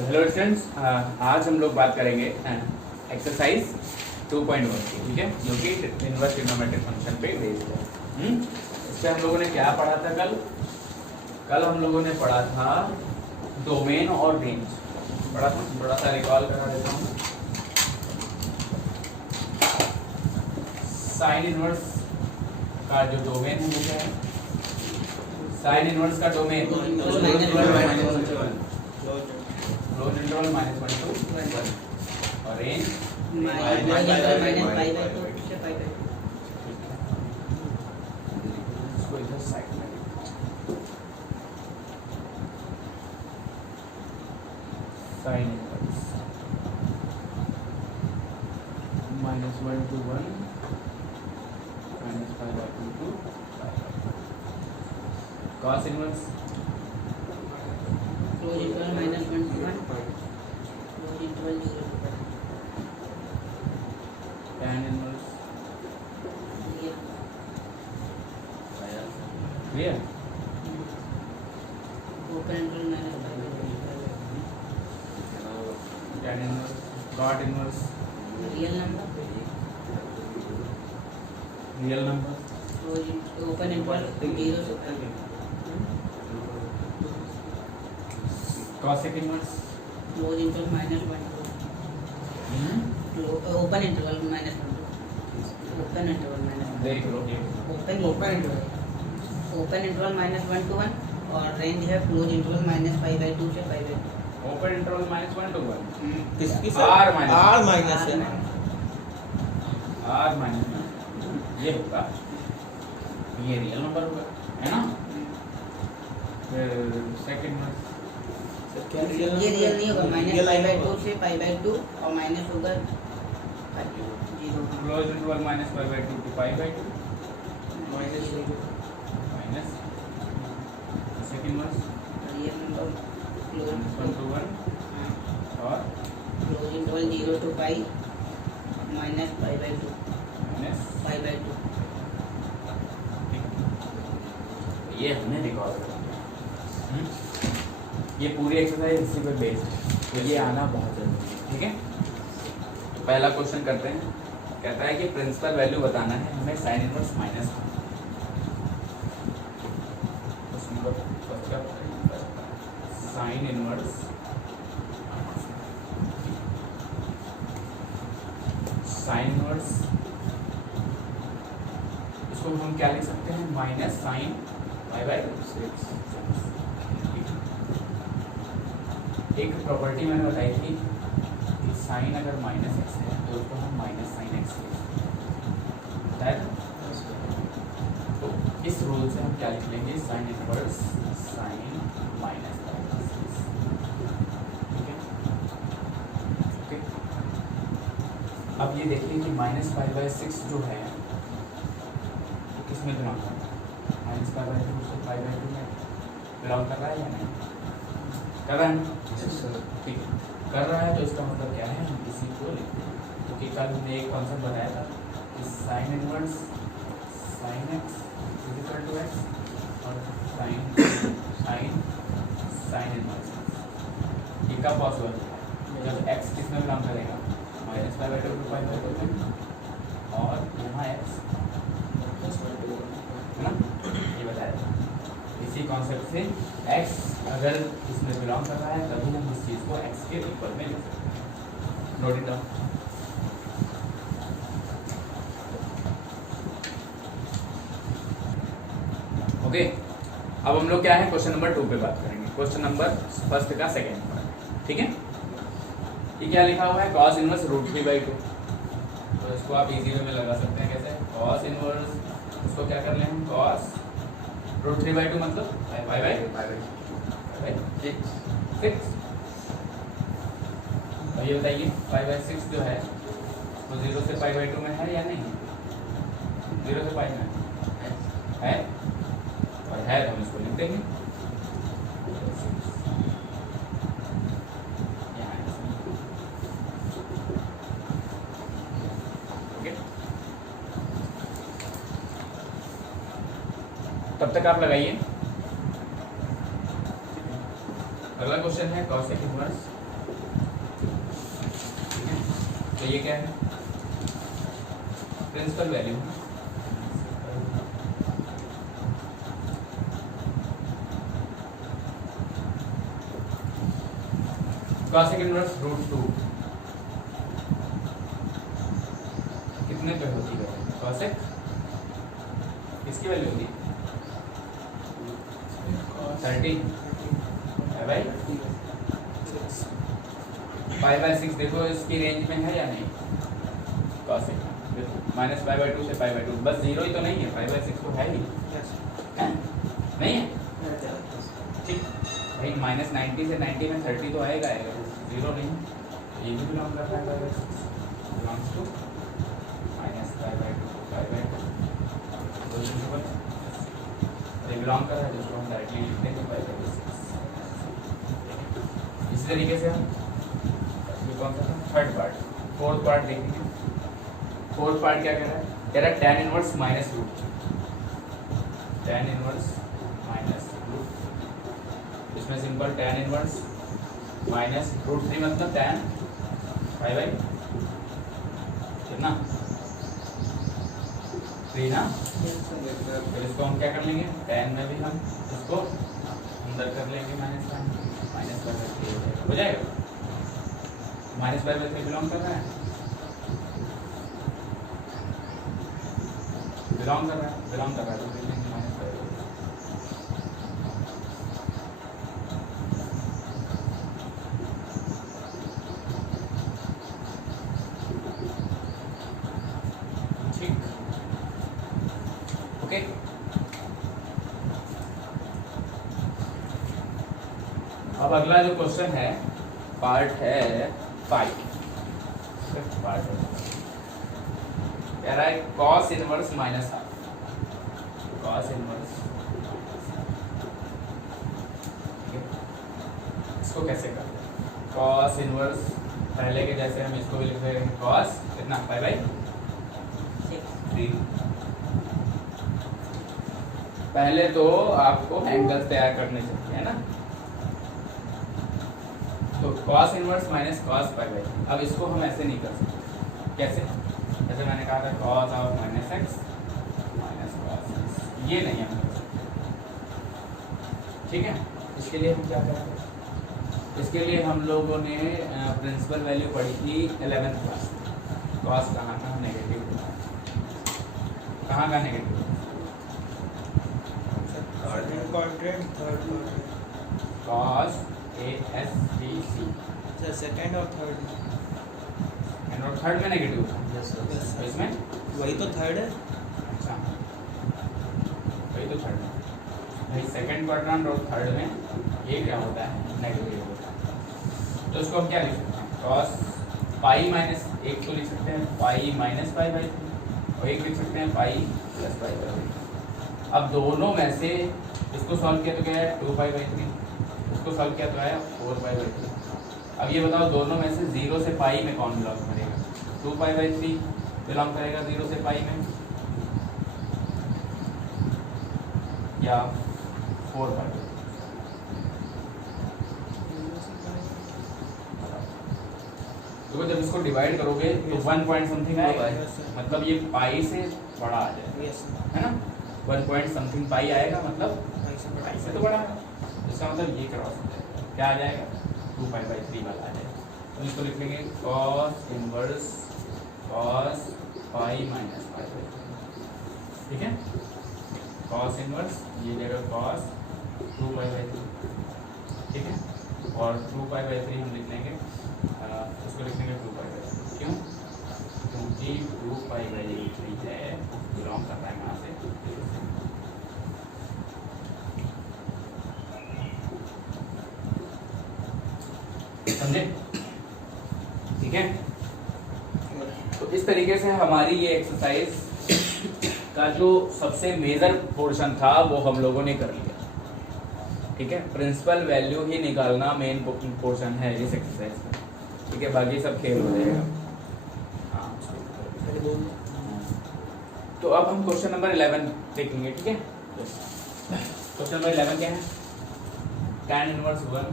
तो hello students, आज हम लोग बात करेंगे एक्सरसाइज 2.1 की, ठीक है, जो कि इनवर्स ट्रिग्नोमेट्रिक फंक्शन पे बेस्ड है। इस पे हम लोगों ने क्या पढ़ा था कल हम लोगों ने पढ़ा था डोमेन और रेंज पढ़ा था। थोड़ा सा रिकॉल करा देता हूँ। साइन इनवर्स का जो डोमेन है वो क्या है? साइन इनवर्स का डोमेन क्लोज इंटरवल -1 to 1 और रेंज इसको इधर साइड में sine inverse -1 to 1 -π/2 to cos inverse close interval -1 to 1 close interval 0 to tan inverse clear. open interval tan inverse cot inverse real number real number close open interval 0 to cosec inverse close interval -1 to open interval -1 to open interval देख लो open interval -1 to 1 और range है close interval -π/2 से π/2 open interval -1 to 1 किसकी R minus R minus है R minus ये होगा, ये real number होगा, है ना। फिर सेकंड में क्या ये रियल नहीं होगा -π/2 से π/2 और माइनस होगा 0 close interval -π/2 to π/2 minus minus second में रियल नंबर close -1 to 1 और close interval 0 to π -π/2 माइनस π/2 ये हमने रिकॉर्ड किया। ये पूरी एक्सरसाइज इसी पे बेस्ड है, तो ये आना बहुत जरूरी है, ठीक है। तो पहला क्वेश्चन करते हैं। कहता है कि प्रिंसिपल वैल्यू बताना है हमें sine inverse minus sine inverse इसको हम क्या लिख सकते हैं? Minus sine π/6। एक प्रॉपर्टी मैंने बताई थी कि साइन अगर -x है तो उसको हम माइनस साइन x लिख सकते हैं। तो इस रूल से हम क्या लिख लेंगे? साइन इनवर्स साइन -π/6, ठीक है। ओके, अब ये देखिए कि -π/6 जो है तो किस में बिलोंग करता है? -π/2 से π/2 में बिलोंग कर रहा है या नहीं? कर रहा है, ठीक है। कर रहा है तो इसका मतलब क्या है? हम इसी को लिखते हैं, क्योंकि कल हमने एक कॉन्सेप्ट बताया था कि sine inverse sine x equal to x और साइन इनवर्स ये कब पॉसिबल है? जब x किस में बिलोंग करेगा? -π/2 to π/2 में, और यहाँ x है ना, ये बताया था। इसी कॉन्सेप्ट से x अगर इसमें बिलोंग कर रहा है तभी हम इस चीज़ को x के इक्वल में लिख सकते हैं। Note it down. ओके, अब हम लोग क्या है क्वेश्चन नंबर 2 पे बात करेंगे। क्वेश्चन नंबर फर्स्ट का सेकेंड पार्ट, ठीक है। ये क्या लिखा हुआ है? cos inverse √3/2। तो इसको आप इजी वे में लगा सकते हैं। कैसे? cos इनवर्स, इसको क्या कर लें हम? cos √3/2 मतलब π/6। अब ये बताइए π/6 जो है वो 0 से π/2 में है या नहीं? 0 से π में है और है तो हम इसको लिख देंगे। ओके, तब तक आप लगाइए। अगला क्वेश्चन है cosec इनवर्स तो ये क्या है, principal value. Cosec inverse root 2 कितने पे होती है कॉसेक, किसकी वैल्यू होगी 30 है भाई। 5/6 देखो इसकी रेंज में है या नहीं, कॉसेक -π/2 से π/2, बस जीरो ही तो नहीं है, 5/6 तो है ही है? नहीं है ठीक भाई, -90 से 90 में 30 तो आएगा, जीरो नहीं, ये भी बिलोंग कर रहा है, बिलोंग्स टू -π/2 π/2 ये बिलोंग कर रहा है, जिसको हम डायरेक्टली लिख देंगे 5/6। इसी तरीके से हम कौन सा थर्ड पार्ट, फोर्थ पार्ट देखेंगे। फोर्थ पार्ट क्या कह रहा है, कह रहा है tan inverse minus root, tan inverse minus root, इसमें सिंपल tan इनवर्स माइनस √3 मतलब tan π/, कितना 3 ना। फिर इसको हम क्या कर लेंगे, tan में भी हम इसको अंदर कर लेंगे -π/3 हो जाएगा, -π/3 बिलोंग कर रहा है, बिलोंग कर रहा है, बिलोंग कर रहा है, तो लिख लेंगे -π/3। ठीक ओके। अब अगला जो क्वेश्चन है, पार्ट है 5, पार्ट कह रहा है cos inverse minus half, cos inverse, इसको कैसे करते हैं, cos इनवर्स पहले के जैसे हम इसको भी लिख रहे हैं, cos कितना π/3। पहले तो आपको एंगल्स तैयार करने चाहिए है ना, तो cos इनवर्स माइनस cos π/3। अब इसको हम ऐसे नहीं कर सकते, कैसे, जैसे मैंने कहा था cos of -x minus cos x, ये नहीं हम कर सकते, ठीक है। इसके लिए हम क्या करेंगे, इसके लिए हम लोगों ने प्रिंसिपल वैल्यू पढ़ी थी 11th क्लास में, cos कहाँ का नेगेटिव, कहाँ का नेगेटिव, cos ASBC, सेकंड और थर्ड, एंड और थर्ड में नेगेटिव था, तो इसमें वही तो थर्ड है। अच्छा वही तो थर्ड में भाई, सेकंड क्वाड्रेंट और थर्ड में ये क्या होता है, नेगेटिव होता है। तो इसको हम क्या लिख सकते हैं, cos π- एक तो लिख सकते हैं π - π/3, और एक लिख सकते हैं π + π/3। अब दोनों में से इसको सॉल्व किया तो क्या है 2π/3, इसको सॉल्व किया तो आया 4π/3। अब ये बताओ दोनों में से 0 से पाई में कौन बिलोंग करेगा, 2π/3 बिलोंग करेगा 0 से पाई में, या 4π/3। तो जब इसको डिवाइड करोगे तो 1 पॉइंट समथिंग आएगा, मतलब ये पाई से बड़ा आ जाएगा, है ना, 1 पॉइंट समथिंग पाई आएगा, मतलब पाई से तो बड़ा है, इसका मतलब ये क्रॉस हो जाएगा, क्या आ जाएगा 2π/3 वाला आ जाएगा। तो इसको लिख लेंगे cos इनवर्स cos π - π/3, ठीक है, cos इनवर्स ये जगह cos 2π/3, ठीक है, और 2π/3 हम लिख लेंगे, इसको लिख लेंगे 2π/3, क्यों, क्योंकि 2π/3 है, बिलोंग कर रहा है कहाँ से, समझे, ठीक है। तो इस तरीके से हमारी ये एक्सरसाइज का जो सबसे मेजर पोर्शन था वो हम लोगों ने कर लिया, ठीक है। प्रिंसिपल वैल्यू ही निकालना मेन पोर्शन है इस एक्सरसाइज का, ठीक है, बाकी सब खेल हो जाएगा। हाँ, तो अब हम क्वेश्चन नंबर 11 देखेंगे, ठीक है। क्वेश्चन नंबर 11 क्या है, tan inverse 1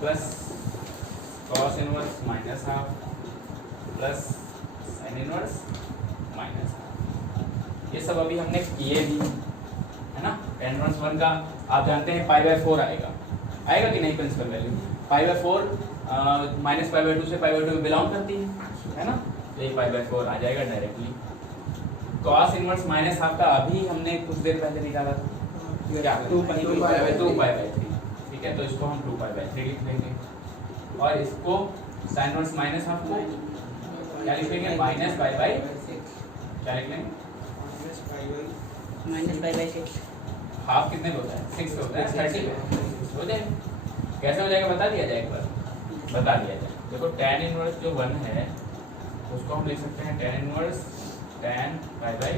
plus cos inverse minus half plus sign inverse minus half. ये सब अभी हमने किए भी है ना। tan इनवर्स 1 का आप जानते हैं π/4 आएगा, आएगा कि नहीं प्रिंसिपल वैल्यू। π/4 माइनस π/2 से π/2 में बिलोंग करती है ना, तो ये π/4 आ जाएगा directly. Cos inverse minus half का अभी हमने कुछ देर पहले निकाला था क्या, 2π/3। ठीक है, तो इसको हम 2π/3 लिख देंगे और इसको साइन इनवर्स माइनस हाफ को क्या लिखेंगे, माइनस π/6। क्या लिख लेंगे, -π/6। हाफ कितने होता है, 6 होता है, 30 हो जाएगा। कैसे हो जाएगा बता दिया जाए, एक बार बता दिया जाए। देखो tan इनवर्स जो 1 है उसको हम लिख सकते हैं tan इनवर्स tan π/4।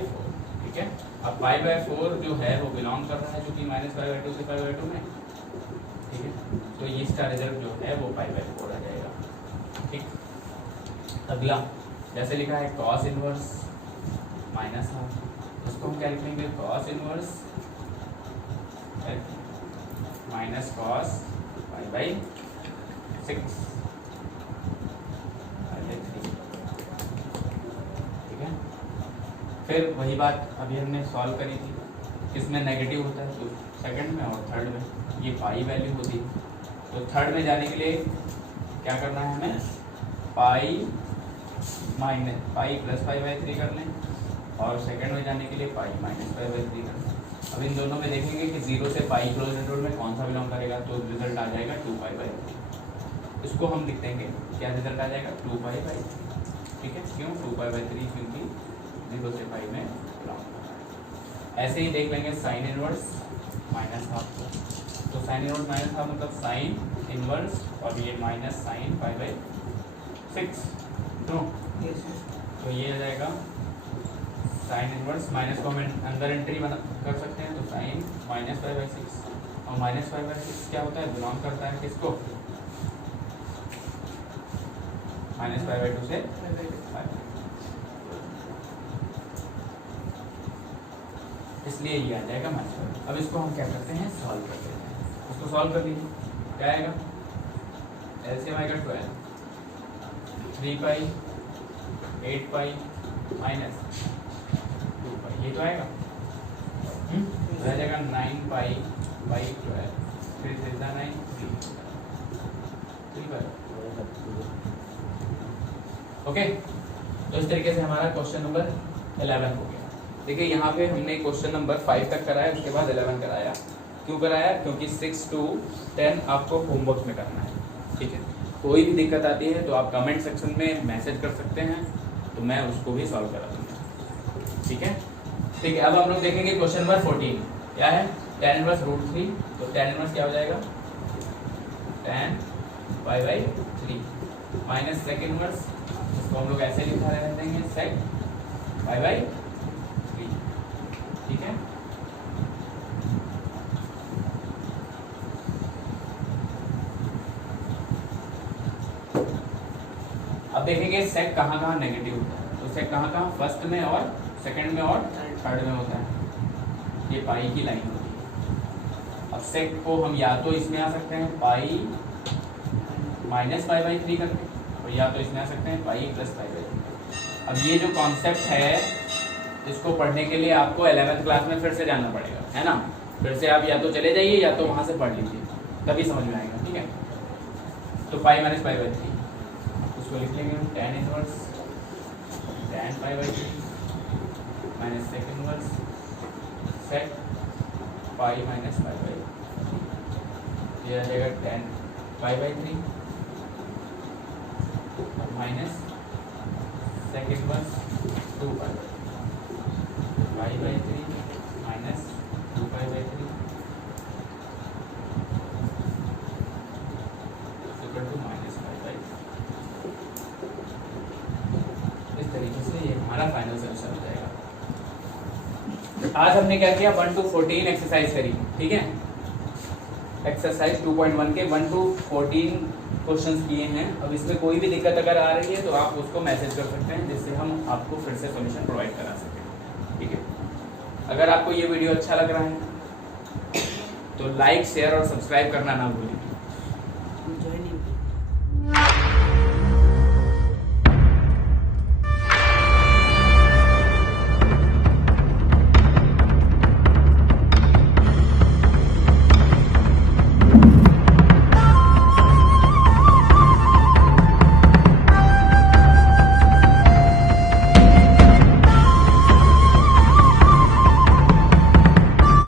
ठीक है, अब π/4 जो है वो बिलोंग कर रहा है जो कि -π/2 से π/2 में। ठीक है, तो ये इसका रिजल्ट जो है वो π/4 आ जाएगा। ठीक, अगला जैसे लिखा है cos इनवर्स माइनस हाफ, इसको हम क्या लिखेंगे, cos इनवर्स माइनस cos π/6। ठीक है, फिर वही बात अभी हमने सॉल्व करी थी, किसमें नेगेटिव होता है, तो सेकंड में और थर्ड में ये पाई वैल्यू होती है। तो थर्ड में जाने के लिए क्या करना है हमें, पाई प्लस π/3 कर लें और सेकंड में जाने के लिए पाई माइनस π/3 कर लें। अब इन दोनों में देखेंगे कि 0 से पाई क्लोज इंटरवल में कौन सा बिलोंग करेगा, तो रिजल्ट आ जाएगा 2π/3। इसको हम लिख देंगे, क्या रिजल्ट आ जाएगा, 2π/3। ठीक है, क्यों 2π/3, क्योंकि 0 से पाई में बिलोंग करता है। ऐसे ही देख लेंगे साइन इनवर्स माइनस हाफ को, तो साइन इनवर्स माइनस हाफ मतलब साइन इनवर्स और ये माइनस साइन π/6। तो ये आ जाएगा साइन इनवर्स, माइनस को हम अंदर एंट्री बना कर सकते हैं, तो साइन माइनस π/6 और माइनस π/6 क्या होता है, बिलोंग करता है किसको, माइनस π/2 से π/2। इसलिए ये आ जाएगा माइनस। अब इसको हम क्या करते हैं, सॉल्व कर देते हैं। इसको सॉल्व कर लीजिए, क्या आएगा, एलसीएम आएगा 12, 3π 8π माइनस 2π, ये तो आएगा रह जाएगा 9π/12, फिर 9 3। ओके, तो इस तरीके से हमारा क्वेश्चन नंबर 11 हो गया। देखिए यहाँ पे हमने क्वेश्चन नंबर 5 तक कराया, उसके बाद 11 कराया। क्यों कराया, क्योंकि 6 to 10 आपको होमवर्क में करना है। ठीक है, कोई भी दिक्कत आती है तो आप कमेंट सेक्शन में मैसेज कर सकते हैं, तो मैं उसको भी सॉल्व करा दूँगा। ठीक है, ठीक है। अब हम लोग देखेंगे क्वेश्चन नंबर 14 क्या है, tan इनवर्स √3। तो tan इनवर्स क्या हो जाएगा, tan π/3 माइनस सेक इनवर्स, इसको हम लोग ऐसे लिखा रहने देंगे सेक π/3। ठीक है, अब देखेंगे सेक कहाँ नेगेटिव होता है, तो सेक कहाँ फर्स्ट में और सेकंड में और थर्ड में होता है। ये पाई की लाइन होती है। अब सेक को हम या तो इसमें आ सकते हैं पाई माइनस π/3 करके, और या तो इसमें आ सकते हैं पाई प्लस π/3। अब ये जो कॉन्सेप्ट है इसको पढ़ने के लिए आपको 11th क्लास में फिर से जाना पड़ेगा, है ना। फिर से आप या तो चले जाइए या तो वहाँ से पढ़ लीजिए, तभी समझ में आएगा। ठीक है, तो पाई माइनस π/3 उसको लिख लेंगे हम tan inverse tan π/3 minus sec inverse sec pi minus π/3। ये आ जाएगा tan π/3 minus sec inverse 2π/3 minus 2π/3 minus π/3। इस तरीके से ये हमारा फाइनल सोल्यूशन हो जाएगा। आज हमने क्या किया, 1 to 14 एक्सरसाइज करी। ठीक है, एक्सरसाइज 2.1 के 1 to 14 क्वेश्चंस किए हैं। अब इसमें कोई भी दिक्कत अगर आ रही है तो आप उसको मैसेज कर सकते हैं, जिससे हम आपको फिर से सॉल्यूशन प्रोवाइड करा सकें। ठीक है, अगर आपको ये वीडियो अच्छा लग रहा है तो लाइक शेयर और सब्सक्राइब करना ना भूलें। है